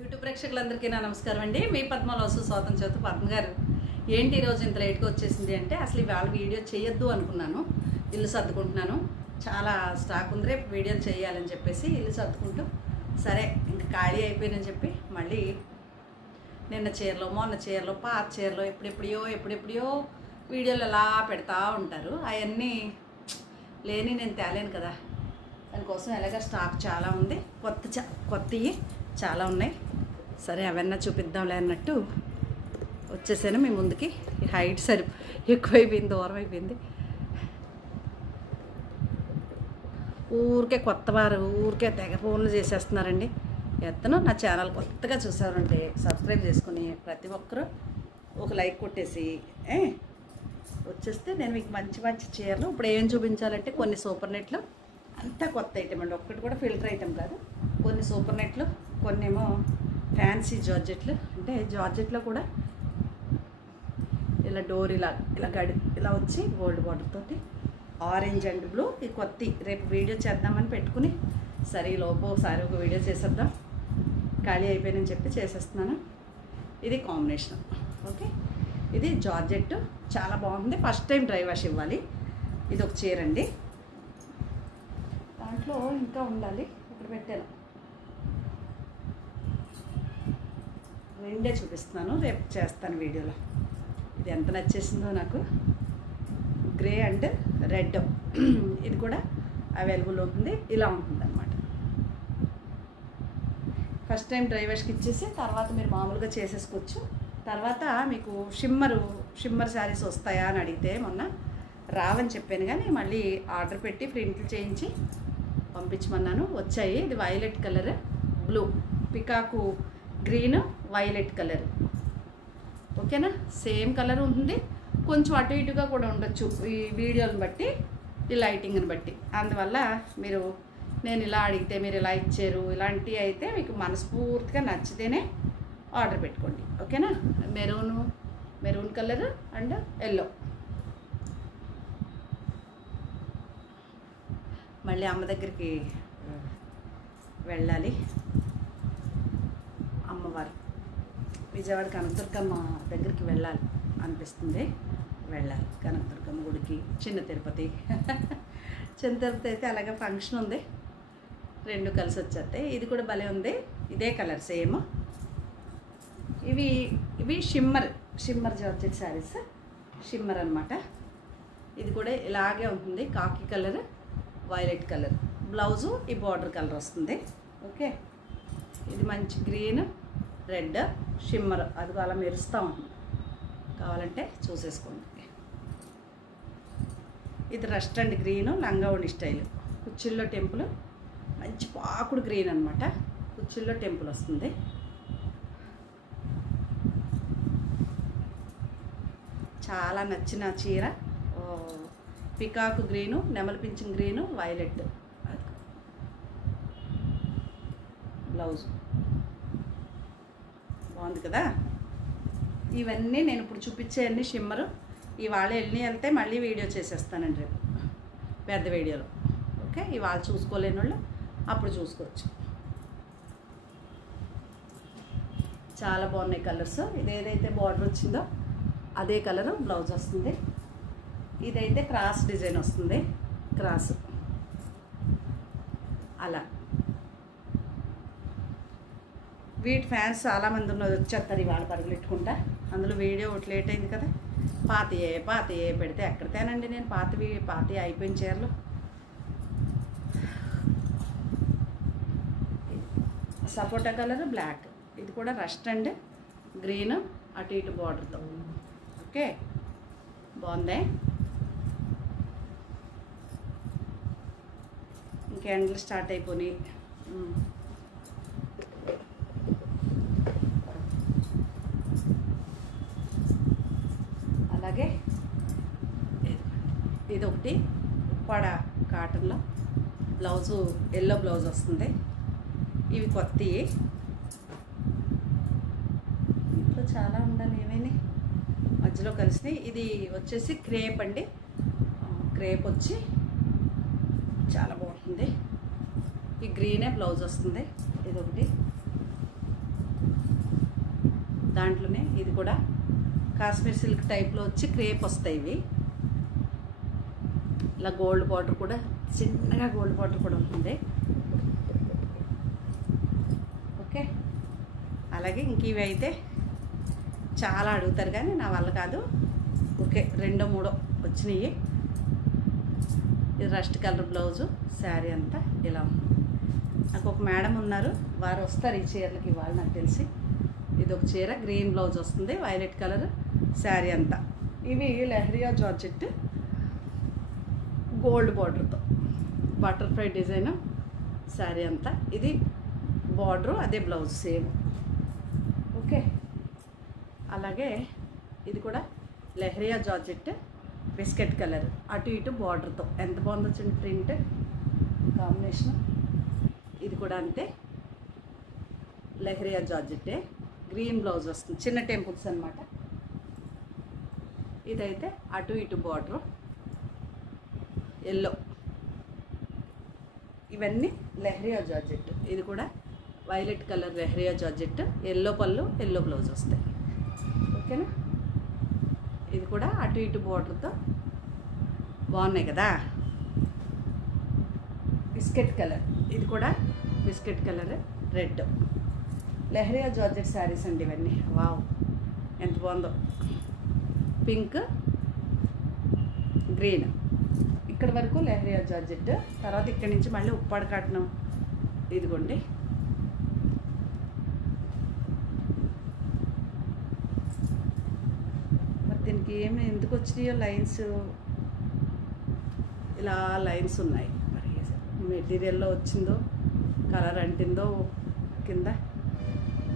YouTube ప్రేక్షకులందరికీ నా నమస్కారం అండి. మీ పద్మలోసు స్వాతం చేతు పద్మ గారు. ఏంటి ఈరోజు ఇంత లేట్గా వచ్చేసింది అంటే అసలు ఇవాళ వీడియో చేయొద్దు అనుకున్నాను. ఇల్లు సర్దుకుంటున్నాను, చాలా స్టాక్ ఉంది, రేపు వీడియోలు చేయాలని చెప్పేసి ఇల్లు సర్దుకుంటూ సరే ఇంకా ఖాళీ అయిపోయిందని చెప్పి మళ్ళీ నిన్న చీరలో మొన్న చీరలో పాత చీరలో ఎప్పుడెప్పుడో వీడియోలు ఎలా పెడతా ఉంటారు. అవన్నీ లేని నేను తేలేను కదా, దానికోసం ఎలాగ స్టాక్ చాలా ఉంది, కొత్తవి చాలా ఉన్నాయి. సరే అవన్నీ చూపిద్దాంలే అన్నట్టు వచ్చేసాను మీ ముందుకి. హైట్ సరి ఎక్కువైపోయింది, దూరం అయిపోయింది. ఊరికే కొత్త వారు ఊరికే తెగ ఫోన్లు చేసేస్తున్నారండి. ఎత్తను నా ఛానల్ కొత్తగా చూసారంటే సబ్స్క్రైబ్ చేసుకుని ప్రతి ఒక్కరూ ఒక లైక్ కొట్టేసి వచ్చేస్తే నేను మీకు మంచి మంచి చీరలు ఇప్పుడు ఏం చూపించాలంటే కొన్ని సూపర్ నెట్లు అంతా కొత్త ఐటమ్ అండి, ఒక్కటి కూడా ఫిల్టర్ ఐటమ్ కాదు. కొన్ని సూపర్ నెట్లు, కొన్ని ఏమో ఫ్యాన్సీ జార్జెట్లు. అంటే జార్జెట్లో కూడా ఇలా డోర్ ఇలా గడి ఇలా వచ్చి గోల్డ్ బార్డర్ తోటి ఆరెంజ్ అండ్ బ్లూ. ఈ కొత్త రేపు వీడియో చేద్దామని పెట్టుకుని సరే లోపు ఒకసారి ఒక వీడియో చేసేద్దాం, ఖాళీ అయిపోయిందని చెప్పి చేసేస్తున్నాను. ఇది కాంబినేషన్. ఓకే, ఇది జార్జెట్ చాలా బాగుంది. ఫస్ట్ టైం డ్రై వాష్ ఇవ్వాలి. ఇది ఒక చీర అండి, దాంట్లో ఇంకా ఉండాలి, ఇక్కడ పెట్టాను. రెండే చూపిస్తున్నాను, రేపు చేస్తాను వీడియోలో. ఇది ఎంత నచ్చేసిందో నాకు, గ్రే అండ్ రెడ్. ఇది కూడా అవైలబుల్ ఉంటుంది, ఇలా ఉంటుంది అన్నమాట. ఫస్ట్ టైం డ్రై వాష్కి ఇచ్చేసి తర్వాత మీరు మామూలుగా చేసేసుకోవచ్చు. తర్వాత మీకు షిమ్మర్ శారీస్ వస్తాయా అని అడిగితే మొన్న రావని చెప్పాను, కానీ మళ్ళీ ఆర్డర్ పెట్టి ప్రింట్లు చేయించి పంపించమన్నాను, వచ్చాయి. ఇది violet colour, blue, peacock green, violet colour. ఓకేనా, సేమ్ కలర్ ఉంటుంది, కొంచెం అటు ఇటుగా కూడా ఉండొచ్చు ఈ వీడియోని బట్టి, ఈ లైటింగ్ని బట్టి. అందువల్ల మీరు నేను ఇలా అడిగితే మీరు ఇలా ఇచ్చారు, ఇలాంటివి అయితే మీకు మనస్ఫూర్తిగా నచ్చితేనే ఆర్డర్ పెట్టుకోండి. ఓకేనా, మెరూన్ కలర్ అండ్ ఎల్లో. మళ్ళీ అమ్మ దగ్గరికి వెళ్ళాలి. అమ్మవారు విజయవాడ కనకదుర్గమ్మ దగ్గరికి వెళ్ళాలి అనిపిస్తుంది. వెళ్ళాలి కనకదుర్గమ్మ గుడికి. చిన్న తిరుపతి అయితే అలాగే ఫంక్షన్ ఉంది, రెండు కలిసి వచ్చేస్తాయి. ఇది కూడా భలే ఉంది, ఇదే కలర్ సేమ్. ఇవి షిమ్మర్ జార్జెట్ శారీస్, షిమ్మర్ అనమాట. ఇది కూడా ఇలాగే ఉంటుంది, కాకి కలర్, వైలెట్ కలర్. బ్లౌజు ఈ బార్డర్ కలర్ వస్తుంది. ఓకే, ఇది మంచి గ్రీన్, రెడ్, షిమ్మర్, అది అలా మెరుస్తూ ఉంటుంది. కావాలంటే చూసేసుకోండి. ఇది రస్ట్ అండ్ గ్రీన్, లంగావోణి స్టైల్, కుచ్చిల్లో టెంపుల్, మంచి పాకుడు గ్రీన్ అనమాట. కుచ్చిల్లో టెంపుల్ వస్తుంది. చాలా నచ్చిన చీర, పికాకు గ్రీను, నెమలి పింఛన్ గ్రీను, వైలెట్ బ్లౌజ్. బాగుంది కదా. ఇవన్నీ నేను ఇప్పుడు చూపించేవన్నీ షిమ్మరు. ఇవాళ వెళ్తే మళ్ళీ వీడియో చేసేస్తానండి రేపు పెద్ద వీడియోలో. ఓకే, ఇవాళ చూసుకోలేని వాళ్ళు అప్పుడు చూసుకోవచ్చు. చాలా బాగున్నాయి కలర్స్. ఇదేదైతే బార్డర్ వచ్చిందో అదే కలరు బ్లౌజ్ వస్తుంది. ఇదైతే క్రాస్ డిజైన్ వస్తుంది, క్రాస్ అలా. వీటి ఫ్యాన్స్ చాలామంది ఉన్నది వచ్చేస్తారు ఇవాళ పరుగులెట్టుకుంటా. అందులో వీడియో ఒకటి లేట్ అయింది కదా. పాతయే పెడితే ఎక్కడితేనండి నేను పాతవి అయిపోయిన చీరలు. సపోటా కలర్, బ్లాక్. ఇది కూడా రస్ట్ అండ్ గ్రీన్, అటు ఇటు బార్డర్తో. ఓకే, బాగుంది. ఇంకెండలు స్టార్ట్ అయిపోయి. అలాగే ఇదొకటి ఉప్పాడ కాటన్లో, బ్లౌజు ఎల్లో బ్లౌజ్ వస్తుంది. ఇవి కొత్తవి, ఇంట్లో చాలా ఉండాలి, ఏమైనా మధ్యలో కలిసినాయి. ఇది వచ్చేసి క్రేప్ అండి, క్రేప్ వచ్చి చాలా బాగుంటుంది. ఈ గ్రీనే బ్లౌజ్ వస్తుంది. ఇదొకటి దాంట్లోనే ఇది కూడా కాశ్మీర్ సిల్క్ టైప్లో వచ్చి క్రేప్ వస్తాయి ఇవి. ఇలా గోల్డ్ బార్డర్ కూడా, చిన్నగా గోల్డ్ బార్డర్ కూడా ఉంటుంది. ఓకే, అలాగే ఇంక ఇవి అయితే చాలా అడుగుతారు కానీ నా వల్ల కాదు. ఓకే, 2 3 వచ్చినాయి. ఇది రస్ట్ కలర్ బ్లౌజు, శారీ అంతా ఇలా ఉంది. నాకు ఒక మేడం ఉన్నారు, వారు వస్తారు ఈ చీరలకి ఇవాళ నాకు తెలిసి. ఇది ఒక చీర గ్రీన్ బ్లౌజ్ వస్తుంది, వైలెట్ కలర్ శారీ అంతా. ఇవి లెహరియా జార్జెట్ గోల్డ్ బార్డర్తో బటర్ఫ్లై డిజైన్ శారీ అంతా. ఇది బార్డరు, అదే బ్లౌజ్ సేమ్. ఓకే, అలాగే ఇది కూడా లెహరియా జార్జెట్ బిస్కెట్ కలర్, అటు ఇటు బార్డర్తో. ఎంత బాగుంది వచ్చింది ప్రింట్ కాంబినేషన్. ఇది కూడా అంతే, లెహరియా జార్జెట్టే, గ్రీన్ బ్లౌజ్ వస్తుంది, చిన్న టెంపుల్స్ అనమాట. ఇదైతే అటు ఇటు బార్డరు ఎల్లో. ఇవన్నీ లెహరియా జార్జెట్. ఇది కూడా violet colour lehariya georgette, yellow పళ్ళు, ఎల్లో బ్లౌజ్ వస్తాయి. ఓకేనా, ఇది కూడా అటు ఇటు బార్డర్తో బాగున్నాయి కదా. బిస్కెట్ కలర్, ఇది కూడా biscuit colour red, lehariya georgette sarees అండి ఇవన్నీ. వావ్, ఎంత బాగుందో. పింక్, గ్రీన్, ఇక్కడ వరకు లెహరియా జార్జెట్. తర్వాత ఇక్కడి నుంచి మళ్ళీ ఉప్పాడ కాటనం. ఇదిగోండి, మరి దీనికి ఏమి ఎందుకు వచ్చినాయో లైన్స్, ఇలా లైన్స్ ఉన్నాయి. మరి మెటీరియల్లో వచ్చిందో, కలర్ అంటిందో, కింద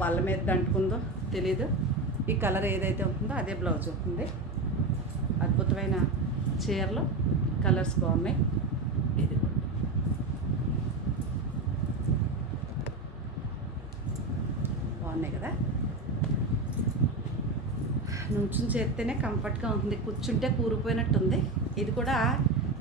బల్ల మీద అంటుకుందో తెలీదు. ఈ కలర్ ఏదైతే ఉంటుందో అదే బ్లౌజ్ ఉంటుంది. అద్భుతమైన చీరలు, కలర్స్ బాగున్నాయి. ఇది బాగున్నాయి కదా. నుంచుని చేస్తేనే కంఫర్ట్గా ఉంటుంది, కూర్చుంటే కూరిపోయినట్టుంది. ఇది కూడా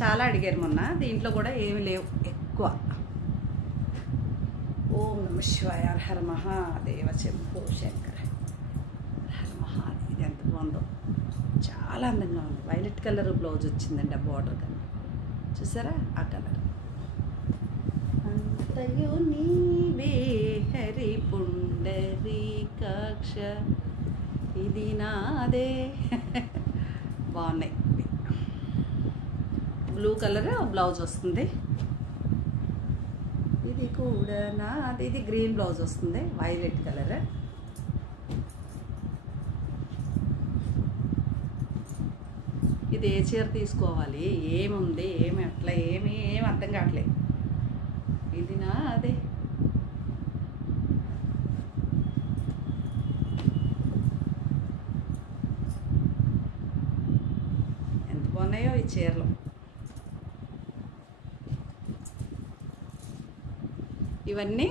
చాలా అడిగారు మొన్న, దీంట్లో కూడా ఏమి లేవు ఎక్కువ. ఓం నమ శివాయ, హర మహాదేవ శంభో శంకర, హర మహాదేవ. ఇది ఎంత బాగుందో, చాలా అందంగా ఉంది. వైలెట్ కలర్ బ్లౌజ్ వచ్చిందండి ఆ బార్డర్ కన్నా, చూసారా ఆ కలర్. అంతయు నీవే హరి పుండరీకాక్ష, ఇది నాదే. బాగున్నాయి. బ్లూ కలర్ బ్లౌజ్ వస్తుంది. ఇది కూడా నాది, ఇది గ్రీన్ బ్లౌజ్ వస్తుంది, వైలెట్ కలర్. ఇది ఏ చీర తీసుకోవాలి, ఏముంది, ఏమి అట్లా ఏమి అర్థం కావట్లేదు. ఇది నాదే. ఎంత బాగున్నాయో ఈ చీరలు. ఇవన్నీ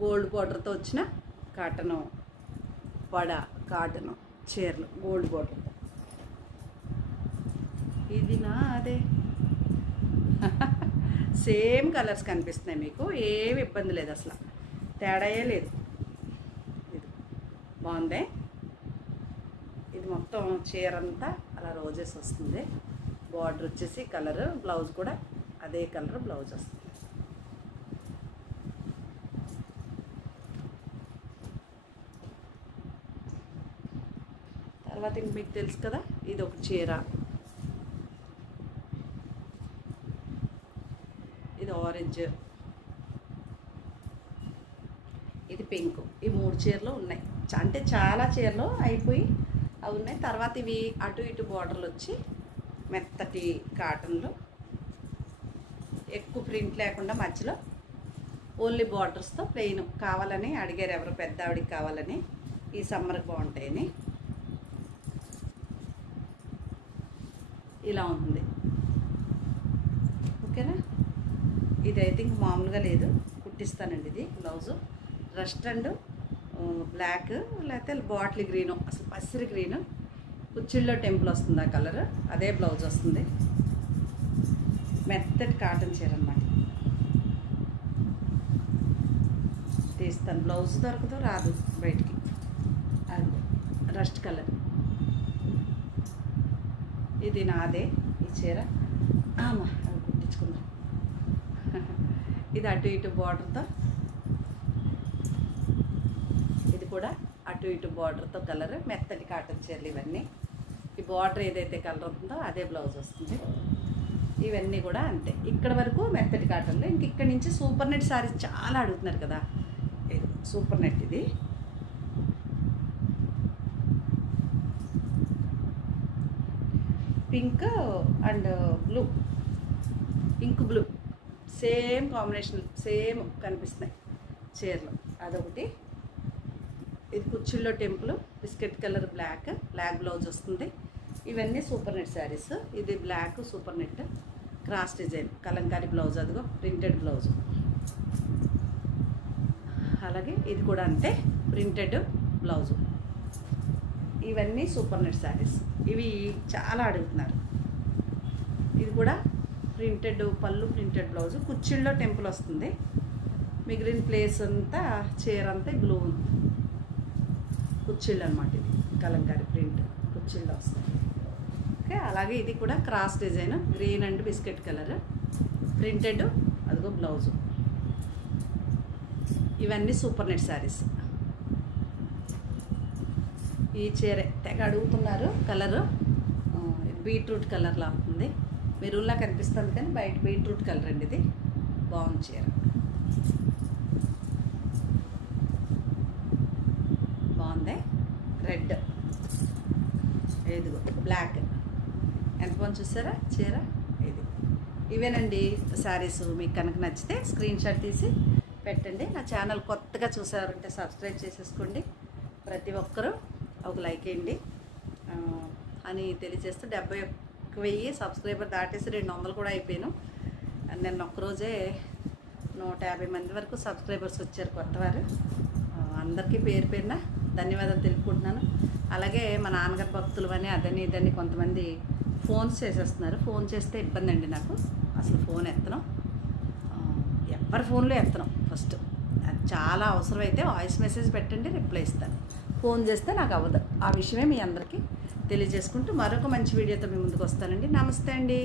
గోల్డ్ బార్డర్తో వచ్చిన కాటను, పడ కాటను చీరలు, గోల్డ్ బార్డర్తో. ఇది నాదే. సేమ్ కలర్స్ కనిపిస్తున్నాయి మీకు, ఏమి ఇబ్బంది లేదు, అసలు తేడాయే లేదు. ఇది బాగుంది. ఇది మొత్తం చీర అంతా అలా రోజెస్ వస్తుంది. బార్డర్ వచ్చేసి కలర్, బ్లౌజ్ కూడా అదే కలర్ బ్లౌజ్ వస్తుంది. తర్వాత ఇంక మీకు తెలుసు కదా, ఇది ఒక చీర, ఇది ఆరెంజ్, ఇది పింక్. ఈ 3 చీరలు ఉన్నాయి. అంటే చాలా చీరలు అయిపోయి అవి ఉన్నాయి. తర్వాత ఇవి అటు ఇటు బార్డర్లు వచ్చి మెత్తటి కాటన్లు, ఎక్కువ ప్రింట్ లేకుండా మధ్యలో ఓన్లీ బార్డర్స్తో ప్లెయిన్ కావాలని అడిగారు ఎవరు, పెద్ద ఆవిడికి కావాలని. ఈ సమ్మర్కి బాగుంటాయని. ఇలా ఉంటుంది. ఓకేనా, ఇది అయితే ఇంక మామూలుగా లేదు, కుట్టిస్తానండి. ఇది బ్లౌజు రస్ట్ అండ్ బ్లాక్, లేకపోతే బాటిల్ గ్రీను, అసలు పసిరి గ్రీను, కుచ్చిళ్ళలో టెంపుల్ వస్తుంది ఆ కలర్, అదే బ్లౌజ్ వస్తుంది. మెత్తటి కాటన్ చీర అన్నమాట. తీస్తాను, బ్లౌజ్ దొరకదు, రాదు బయటికి. అది రస్ట్ కలర్. ఇది నాదే ఈ చీర. అమ్మా అవి కుట్టించుకుందాం. ఇది అటు ఇటు బార్డర్తో, ఇది కూడా అటు ఇటు బార్డర్తో కలర్. మెత్తటి కాటన్ చీరలు ఇవన్నీ. ఈ బార్డర్ ఏదైతే కలర్ ఉంటుందో అదే బ్లౌజ్ వస్తుంది. ఇవన్నీ కూడా అంతే. ఇక్కడ వరకు మెత్తటి కాటన్లో. ఇంక ఇక్కడి నుంచి సూపర్ నెట్ శారీస్ చాలా అడుగుతున్నారు కదా. ఇది సూపర్ నెట్. ఇది pink and blue, pink blue same combination, same కనిపిస్తున్నాయి చీరలు. అదొకటి. ఇది కుర్చీల్లో temple, biscuit colour black blouse వస్తుంది. ఇవన్నీ సూపర్ నెట్ శారీస్. ఇది black super net cross design kalamkari blouse, అదిగో ప్రింటెడ్ బ్లౌజ్. అలాగే ఇది కూడా అంతే, ప్రింటెడ్ బ్లౌజు. ఇవన్నీ సూపర్ నెట్ శారీస్. ఇవి చాలా అడుగుతున్నారు. ఇది కూడా ప్రింటెడ్ పళ్ళు, ప్రింటెడ్ బ్లౌజు, కుర్చీల్లో టెంపుల్ వస్తుంది. మిగిలిన ప్లేస్ అంతా చీర అంతా గ్లూ ఉంది. కుర్చీళ్ళు అనమాట. ఇది కలంకారీ ప్రింట్ కుర్చీల్లో వస్తుంది. ఓకే. అలాగే ఇది కూడా cross design, green and biscuit colour, printed, అదిగో బ్లౌజు. ఇవన్నీ సూపర్ నెట్ శారీస్. ఈ చీర తెగ అడుగుతున్నారు. కలరు బీట్రూట్ కలర్లా ఉంటుంది. మెరూన్లా కనిపిస్తుంది కానీ బయట బీట్రూట్ కలర్ అండి. ఇది బాగుంది చీర. బాగుంది. రెడ్, ఇదిగో బ్లాక్. ఎంత బాగుంది చూసారా చీర. ఇది ఇవేనండి శారీస్. మీకు కనుక నచ్చితే స్క్రీన్ షాట్ తీసి పెట్టండి. నా ఛానల్ కొత్తగా చూసారంటే సబ్స్క్రైబ్ చేసేసుకోండి. ప్రతి ఒక్కరూ ఒక లైక్ వేయండి అని తెలియజేస్తూ 71,000 సబ్స్క్రైబర్ దాటేసి 200 కూడా అయిపోయాను. నిన్న ఒక్కరోజే 150 మంది వరకు సబ్స్క్రైబర్స్ వచ్చారు కొత్తవారు. అందరికీ పేరు పేరున ధన్యవాదాలు తెలుపుకుంటున్నాను. అలాగే మా నాన్నగారి భక్తులు అని అదని ఇదని కొంతమంది ఫోన్స్ చేసేస్తున్నారు. ఫోన్ చేస్తే ఇబ్బంది అండి నాకు. అసలు ఫోన్ ఎత్తను, ఎవరి ఫోన్లో ఎత్తను. ఫస్ట్ అది చాలా అవసరమైతే వాయిస్ మెసేజ్ పెట్టండి, రిప్లై ఇస్తాను. ఫోన్ చేస్తే నాకు అవ్వదు. ఆ విషయమే మీ అందరికీ తెలియజేసుకుంటూ మరొక మంచి వీడియోతో మీ ముందుకు వస్తానండి. నమస్తే అండి.